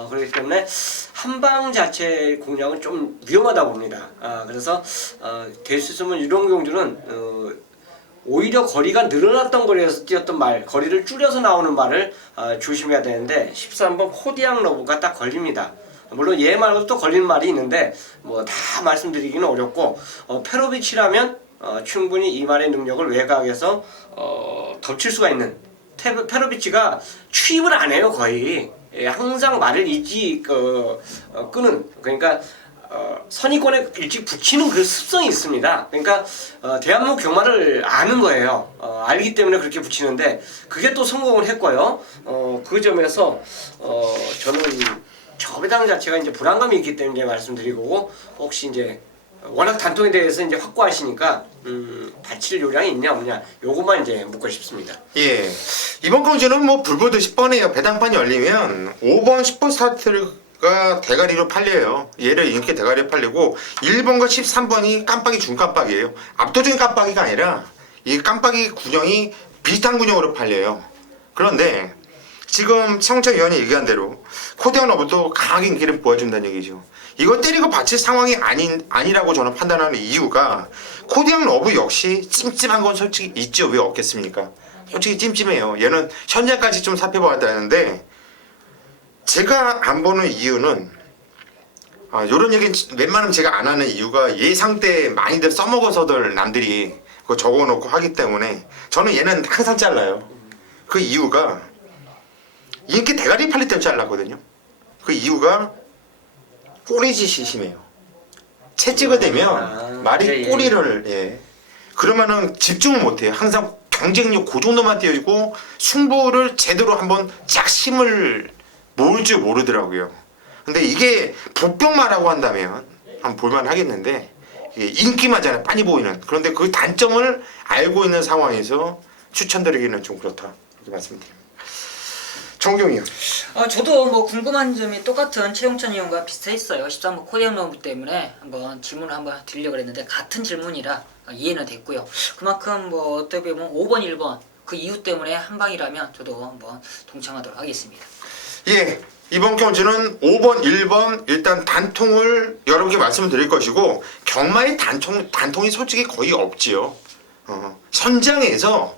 그렇기 때문에 한방 자체 공략은 좀 위험하다고 봅니다. 그래서 될 수 있으면 이런 경주는 오히려 거리가 늘어났던 거리에서 뛰었던 말, 거리를 줄여서 나오는 말을 조심해야 되는데 13번 코디앙 러브가 딱 걸립니다. 물론 얘 말고도 또 걸리는 말이 있는데 뭐 다 말씀드리기는 어렵고 페로비치라면 충분히 이 말의 능력을 외곽에서 덮칠 수가 있는 페로비치가 추입을 안 해요 거의. 항상 말을 일찍 끄는 그러니까 선의권에 일찍 붙이는 그 습성이 있습니다. 그러니까 대한민국 경마를 아는 거예요. 알기 때문에 그렇게 붙이는데 그게 또 성공을 했고요. 그 점에서 저는 저배당 자체가 이제 불안감이 있기 때문에 말씀드리고 혹시 이제 워낙 단통에 대해서 이제 확고하시니까 받칠 요량이 있냐 없냐 요것만 이제 묻고 싶습니다. 예. 이번 경주는 뭐 불보듯이 뻔해요. 배당판이 열리면 5번 슈퍼스타트가 대가리로 팔려요. 얘를 이렇게 대가리로 팔리고 1번과 13번이 깜빡이 중깜빡이에요. 압도적인 깜빡이가 아니라 이 깜빡이 군형이 비슷한 군형으로 팔려요. 그런데 지금 최홍찬 의원이 얘기한 대로 코디앙 러브도 강하게 인기를 보여준다는 얘기죠. 이거 때리고 받칠 상황이 아니라고 저는 판단하는 이유가 코디앙 러브 역시 찜찜한 건 솔직히 있죠. 왜 없겠습니까? 솔직히 찜찜해요. 얘는 현장까지 좀 살펴봐야 되는데 제가 안 보는 이유는 요런 얘기는 웬만하면 제가 안 하는 이유가 예상 때 많이들 써먹어서들 남들이 그거 적어놓고 하기 때문에 저는 얘는 항상 잘라요. 그 이유가 이렇게 대가리 팔릴 때 잘랐거든요. 그 이유가 꼬리짓이 심해요. 채찍을 대면 말이 꼬리를 그러면은 집중을 못해요. 항상 경쟁력 그 정도만 띄어지고 승부를 제대로 한번 쫙 힘을 모을 줄 모르더라고요. 근데 이게 복병마라고 한다면 한번 볼만 하겠는데 인기만 잘 많이 보이는 그런데 그 단점을 알고 있는 상황에서 추천드리기는 좀 그렇다 이렇게 말씀드립니다. 정경이요. 저도 뭐 궁금한 점이 똑같은 최용찬 의원과 비슷했어요. 13번 코디앙 러브 때문에 한번 질문을 한번 드리려고 했는데 같은 질문이라 이해는 됐고요. 그만큼 뭐 어떻게 보면 5번, 1번 그 이유 때문에 한 방이라면 저도 한번 동참하도록 하겠습니다. 예. 이번 경주는 5번, 1번 일단 단통을 여러 개 말씀을 드릴 것이고 경마의 단통이 솔직히 거의 없지요. 현장에서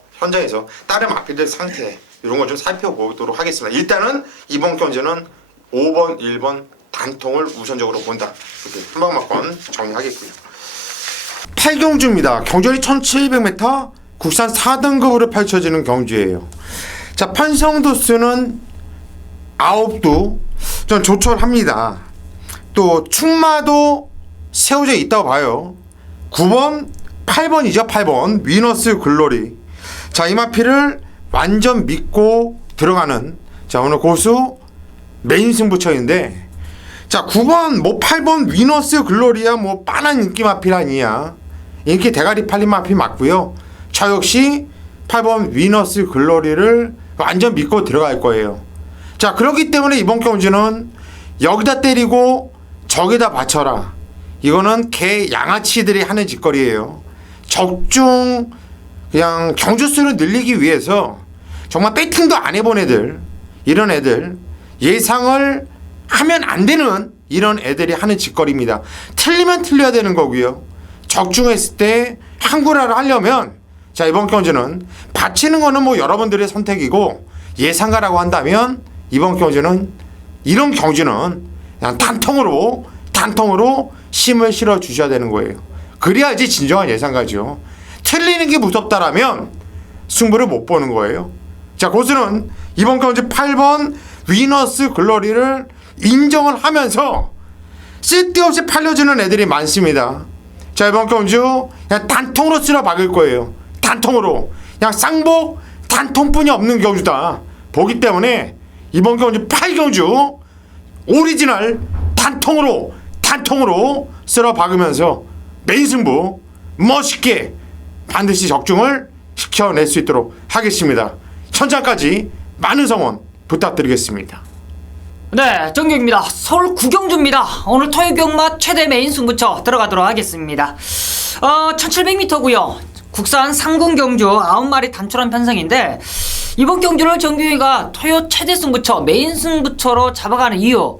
다른 마필들 상태 이런 거 좀 살펴보도록 하겠습니다. 일단은 이번 경주는 5번, 1번 단통을 우선적으로 본다. 이렇게 한방막건 정리하겠고요. 8경주입니다. 경주이 1700m 국산 4등급으로 펼쳐지는 경주예요. 자, 판성도 수는 9도 전 조촐합니다. 또 충마도 세워져 있다고 봐요. 9번, 8번이죠. 8번 위너스 글로리. 자, 이 마필을 완전 믿고 들어가는 자 오늘 고수 메인 승부처인데 자 9번 뭐 8번 위너스 글로리야 뭐 빤한 인기 마필 아니야. 인기 대가리 팔린 마필 맞고요. 저 역시 8번 위너스 글로리를 완전 믿고 들어갈 거예요. 자 그렇기 때문에 이번 경주는 여기다 때리고 저기다 받쳐라. 이거는 개 양아치들이 하는 짓거리예요. 적중 그냥 경주수를 늘리기 위해서 정말 배팅도 안 해본 애들 이런 애들 예상을 하면 안 되는 이런 애들이 하는 짓거리입니다. 틀리면 틀려야 되는 거고요. 적중했을 때 항구라를 하려면 자 이번 경주는 받치는 거는 뭐 여러분들의 선택이고 예상가라고 한다면 이번 경주는 이런 경주는 그냥 단통으로 심을 실어 주셔야 되는 거예요. 그래야지 진정한 예상가죠. 틀리는 게 무섭다라면 승부를 못 보는 거예요. 자 고수는 이번 경주 8번 위너스 글로리를 인정을 하면서 쓸데없이 팔려주는 애들이 많습니다. 자 이번 경주 그냥 단통으로 쓸어 박을 거예요. 단통으로 그냥 쌍복 단통뿐이 없는 경주다 보기 때문에 이번 경주 8경주 오리지널 단통으로 쓸어 박으면서 메인 승부 멋있게 반드시 적중을 시켜낼 수 있도록 하겠습니다. 현장까지 많은 성원 부탁드리겠습니다. 네, 정규입니다. 서울 구경주입니다. 오늘 토요경마 최대 메인 승부처 들어가도록 하겠습니다. 1700m고요. 국산 상군 경주 9마리 단출한 편성인데 이번 경주를 정규이가 토요 최대 승부처 메인 승부처로 잡아가는 이유,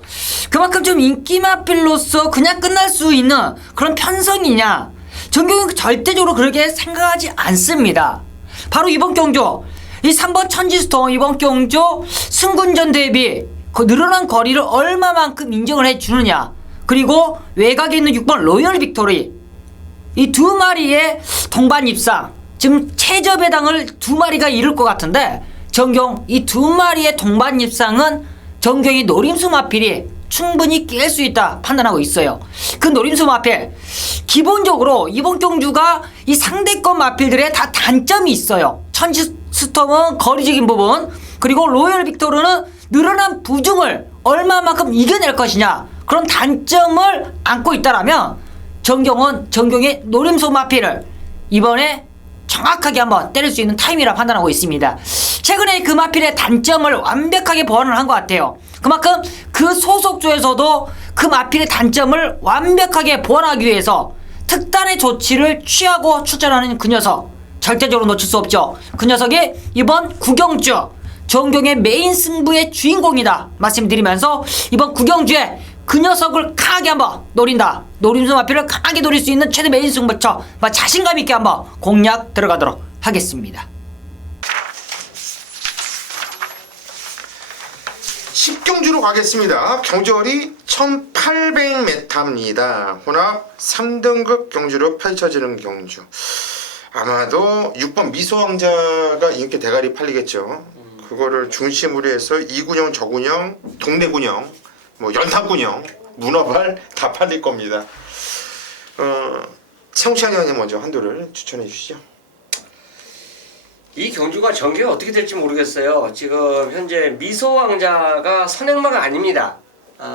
그만큼 좀 인기마필로서 그냥 끝날 수 있는 그런 편성이냐, 정규이는 절대적으로 그렇게 생각하지 않습니다. 바로 이번 경주 이 3번 천지스톤 이번 경주 승군전 대비 그 늘어난 거리를 얼마만큼 인정을 해주느냐, 그리고 외곽에 있는 6번 로열 빅토리 이 두 마리의 동반 입상, 지금 최저 배당을 두 마리가 이룰 것 같은데 정경 이 두 마리의 동반 입상은 정경이 노림수 마필이 충분히 깰 수 있다 판단하고 있어요. 그 노림수 마필 기본적으로 이번 경주가 이 상대권 마필들의 다 단점이 있어요. 천지스톰은 거리적인 부분, 그리고 로열 빅토르는 늘어난 부중을 얼마만큼 이겨낼 것이냐, 그런 단점을 안고 있다라면 정경의 노림수 마필을 이번에 정확하게 한번 때릴 수 있는 타임이라 판단하고 있습니다. 최근에 그 마필의 단점을 완벽하게 보완을 한 것 같아요. 그만큼 그 소속조에서도 그 마필의 단점을 완벽하게 보완하기 위해서 특단의 조치를 취하고 출전하는 그 녀석, 절대적으로 놓칠 수 없죠. 그 녀석이 이번 구경주 정경의 메인 승부의 주인공이다 말씀드리면서 이번 구경주에 그 녀석을 강하게 한번 노린다, 노림수 마필을 강하게 노릴 수 있는 최대 메인 승부처 자신감 있게 한번 공략 들어가도록 하겠습니다. 10경주로 가겠습니다. 경주월이 1800m입니다. 혼합 3등급 경주로 펼쳐지는 경주. 아마도 6번 미소왕자가 인기 대가리 팔리겠죠. 그거를 중심으로 해서 이군형, 저군형, 동대군형, 뭐 연탄군형, 문어발 다 팔릴 겁니다. 청취한 형님 먼저 한도를 추천해 주시죠. 이 경주가 전개가 어떻게 될지 모르겠어요. 지금 현재 미소왕자가 선행마가 아닙니다.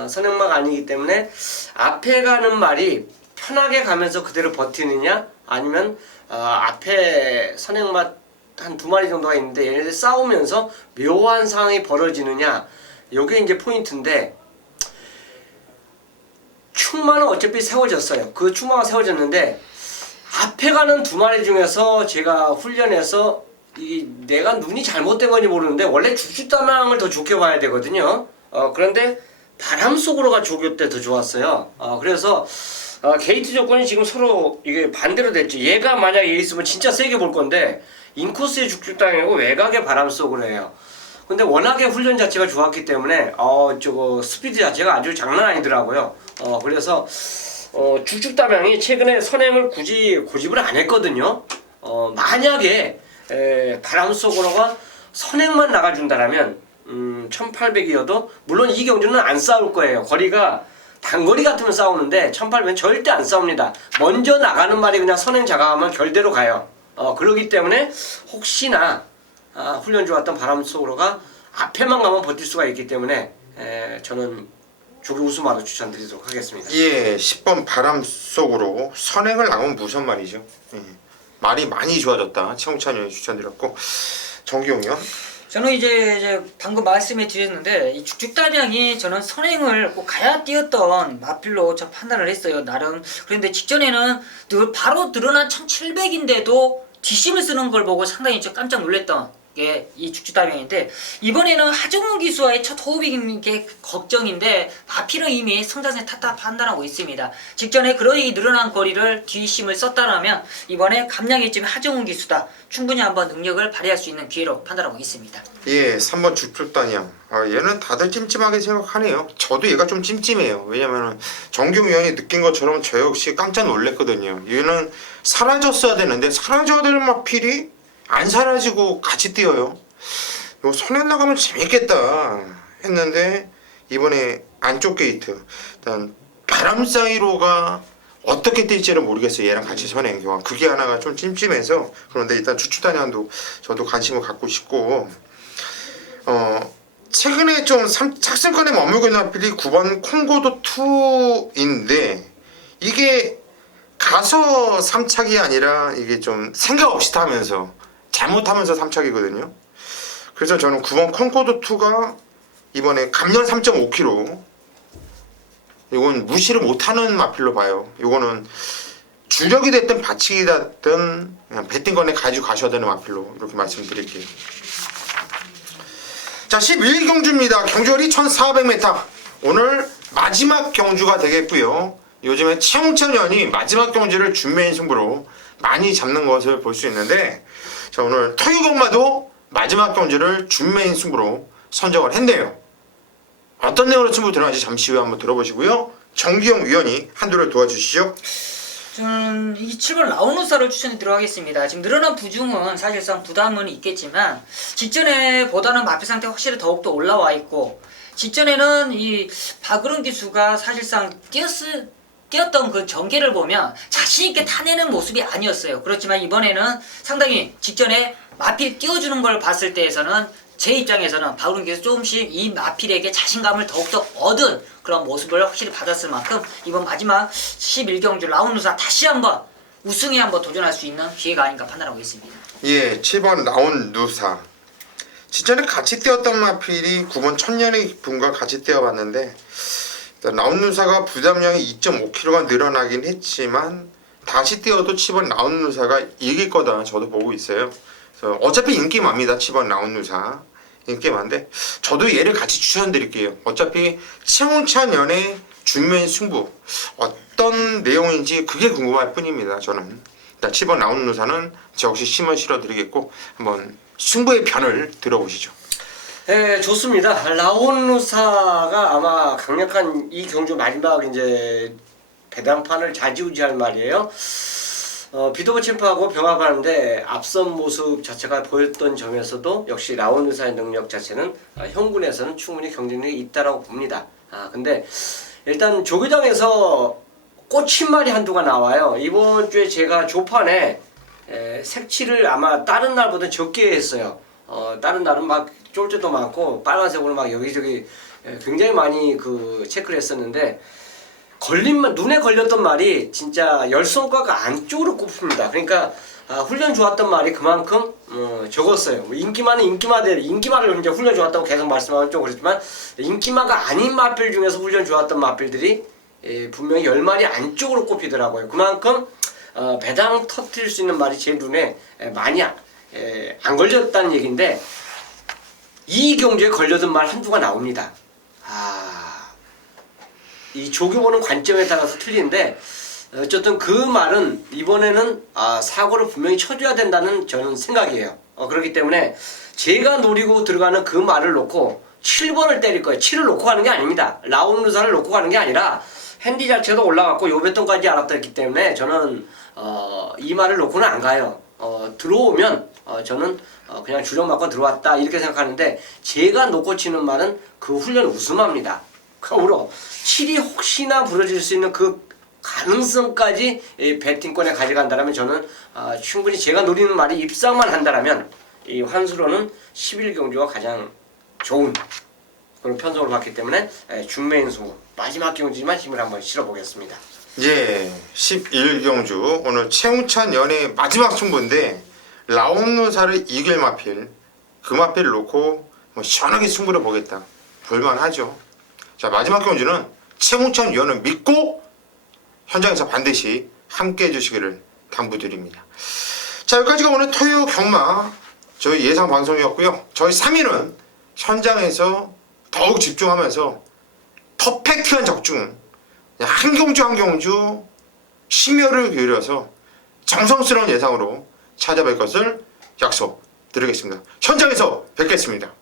선행마가 아니기 때문에 앞에 가는 말이 편하게 가면서 그대로 버티느냐, 아니면 앞에 선행마 한 두 마리 정도가 있는데 얘네들 싸우면서 묘한 상황이 벌어지느냐, 요게 이제 포인트인데, 충마는 어차피 세워졌어요. 그 충마가 세워졌는데 앞에 가는 두 마리 중에서 제가 훈련해서 내가 눈이 잘못된 건지 모르는데 원래 죽죽다망을 더 좋게 봐야 되거든요. 그런데 바람 속으로가 조교 때 더 좋았어요. 그래서 게이트 조건이 지금 서로 이게 반대로 됐죠. 얘가 만약 얘 있으면 진짜 세게 볼 건데 인코스의 죽죽다망이고 외곽의 바람 속으로 해요. 근데 워낙에 훈련 자체가 좋았기 때문에 저거 스피드 자체가 아주 장난 아니더라고요. 그래서 죽죽다망이 최근에 선행을 굳이 고집을 안 했거든요. 만약에 바람 속으로가 선행만 나가준다라면 1800이어도 물론 이 경주는 안 싸울 거예요. 거리가 단거리 같으면 싸우는데 1800은 절대 안 싸웁니다. 먼저 나가는 말이 그냥 선행 자가하면 결대로 가요. 그렇기 때문에 혹시나 훈련 좋았던 바람 속으로가 앞에만 가면 버틸 수가 있기 때문에 저는 조기 우수마로 추천드리도록 하겠습니다. 예, 10번 바람 속으로 선행을 나가면 무슨 말이죠? 예, 말이 많이 좋아졌다. 최홍찬 형이 추천드렸고, 정기용이요? 저는 이제 방금 말씀해 드렸는데 이 죽죽다명이 저는 선행을 꼭 가야 뛰었던 마필로 저 판단을 했어요, 나름. 그런데 직전에는 바로 늘어난 1700인데도 뒷심을 쓰는 걸 보고 상당히 좀 깜짝 놀랐던 게 이 죽지다명인데 이번에는 하정우 기수와의 첫 호흡인 게 걱정인데 마필은 이미 승자세 탔다 판단하고 있습니다. 직전에 그러이 늘어난 거리를 뒷심을 썼다라면 이번에 감량이쯤 하정우 기수다. 충분히 한번 능력을 발휘할 수 있는 기회로 판단하고 있습니다. 예, 3번 죽출단이야. 얘는 다들 찜찜하게 생각하네요. 저도 얘가 좀 찜찜해요. 왜냐면은 정경 위원이 느낀 것처럼 저 역시 깜짝 놀랐거든요. 얘는 사라졌어야 되는데 사라져야 되는 마필이 안 사라지고 같이 뛰어요. 이거 손에 나가면 재밌겠다 했는데 이번에 안쪽 게이트 일단 바람 사이로가 어떻게 뛸지는 모르겠어요. 얘랑 같이 선행 교환 그게 하나가 좀 찜찜해서 그런데 일단 주추단양도 저도 관심을 갖고 싶고 최근에 좀 착승권에 머물고 있는 마필이 9번 콩고도 2인데 이게 가서 3착이 아니라 이게 좀 생각 없이 타면서 잘못하면서 3착이거든요. 그래서 저는 9번 콩고도 2가 이번에 감년 3.5kg 이건 무시를 못하는 마필로 봐요. 이거는 주력이 됐든 받치기 됐든 그냥 배팅권에 가지고 가셔야 되는 마필로 이렇게 말씀드릴게요. 자 11경주입니다. 경주거리 1400m 오늘 마지막 경주가 되겠고요. 요즘에 최홍천연이 마지막 경주를 준메인 승부로 많이 잡는 것을 볼 수 있는데 자 오늘 토요일마도 마지막 경주를 준메인 승부로 선정을 했네요. 어떤 내용으로 승부 들어가는지 잠시 후에 한번 들어보시고요. 정기영 위원이 한두를 도와주시죠. 저는 이 7번 라우누사를 추천해 들어가겠습니다. 지금 늘어난 부중은 사실상 부담은 있겠지만 직전에 보다는 마필 상태 확실히 더욱더 올라와 있고 직전에는 이 박으름 기수가 사실상 뛰었던 그 전개를 보면 자신있게 타내는 모습이 아니었어요. 그렇지만 이번에는 상당히 직전에 마필 띄워주는 걸 봤을 때에서는 제 입장에서는 박으름 기수 조금씩 이 마필에게 자신감을 더욱더 얻은 그런 모습을 확실히 받았을 만큼 이번 마지막 11경주 라운드사 다시 한번 우승에 한번 도전할 수 있는 기회가 아닌가 판단하고 있습니다. 예, 7번 라운드사 직전에 같이 뛰었던 마필이 9번 천년의 분과 같이 뛰어봤는데 라운드사가 부담량이 2.5kg가 늘어나긴 했지만 다시 뛰어도 7번 라운드사가 이길 거다 저도 보고 있어요. 그래서 어차피 인기 맙니다. 7번 라운드사 인기 많은데 저도 얘를 같이 추천드릴게요. 어차피 최홍찬 연의 준면 승부 어떤 내용인지 그게 궁금할 뿐입니다. 저는 일단 7번 라운드사는 저 역시 심을 실어드리겠고 한번 승부의 편을 들어보시죠. 네, 좋습니다. 라온루사가 아마 강력한 이 경주 마지막 이제 배당판을 좌지우지할 말이에요. 비도브 챔프하고 병합하는데 앞선 모습 자체가 보였던 점에서도 역시 라온루사의 능력 자체는 형군에서는 충분히 경쟁력이 있다라고 봅니다. 근데 일단 조교장에서 꽂힌 말이 한두가 나와요. 이번 주에 제가 조판에 색칠을 아마 다른 날보다 적게 했어요. 다른 날은 막 쫄 때도 많고 빨간색으로 막 여기저기 굉장히 많이 그 체크를 했었는데 눈에 걸렸던 말이 진짜 열 손가락 안쪽으로 꼽힙니다. 그러니까 훈련 좋았던 말이 그만큼 적었어요. 뭐 인기마는 인기마를 이제 훈련 좋았다고 계속 말씀하면 좀 그렇지만 인기마가 아닌 마필 중에서 훈련 좋았던 마필들이 분명히 10마리 안쪽으로 꼽히더라고요. 그만큼 배당 터뜨릴 수 있는 말이 제 눈에 많이 안 걸렸다는 얘기인데 이 경주에 걸려든 말 한두가 나옵니다. 이 조교 보는 관점에 따라서 틀린데 어쨌든 그 말은 이번에는 사고를 분명히 쳐줘야 된다는 저는 생각이에요. 그렇기 때문에 제가 노리고 들어가는 그 말을 놓고 7번을 때릴 거예요. 7을 놓고 가는 게 아닙니다. 라운드사를 놓고 가는 게 아니라 핸디 자체도 올라갔고 요배통까지 알았기 때문에 저는 이 말을 놓고는 안 가요. 들어오면 저는 그냥 주력 맞고 들어왔다 이렇게 생각하는데 제가 놓고 치는 말은 그 훈련 우승합니다. 그러므로 7이 혹시나 부러질 수 있는 그 가능성까지 배팅권에 가져간다면 저는 충분히 제가 노리는 말이 입상만 한다면 이 환수로는 11경주가 가장 좋은 그런 편성을 받기 때문에 준메인 승부 마지막 경주지만 힘을 한번 실어보겠습니다. 예, 11경주 오늘 최홍찬 연의 마지막 승부인데 라온루사를 이길 마필 그 마필을 놓고 뭐 시원하게 승부를 보겠다 볼만하죠. 자 마지막 경주는 최홍찬 연을 믿고 현장에서 반드시 함께 해주시기를 당부드립니다. 자 여기까지가 오늘 토요 경마 저희 예상 방송이었고요. 저희 3위는 현장에서 더욱 집중하면서 퍼펙트한 적중, 한 경주 한 경주 심혈을 기울여서 정성스러운 예상으로 찾아뵐 것을 약속드리겠습니다. 현장에서 뵙겠습니다.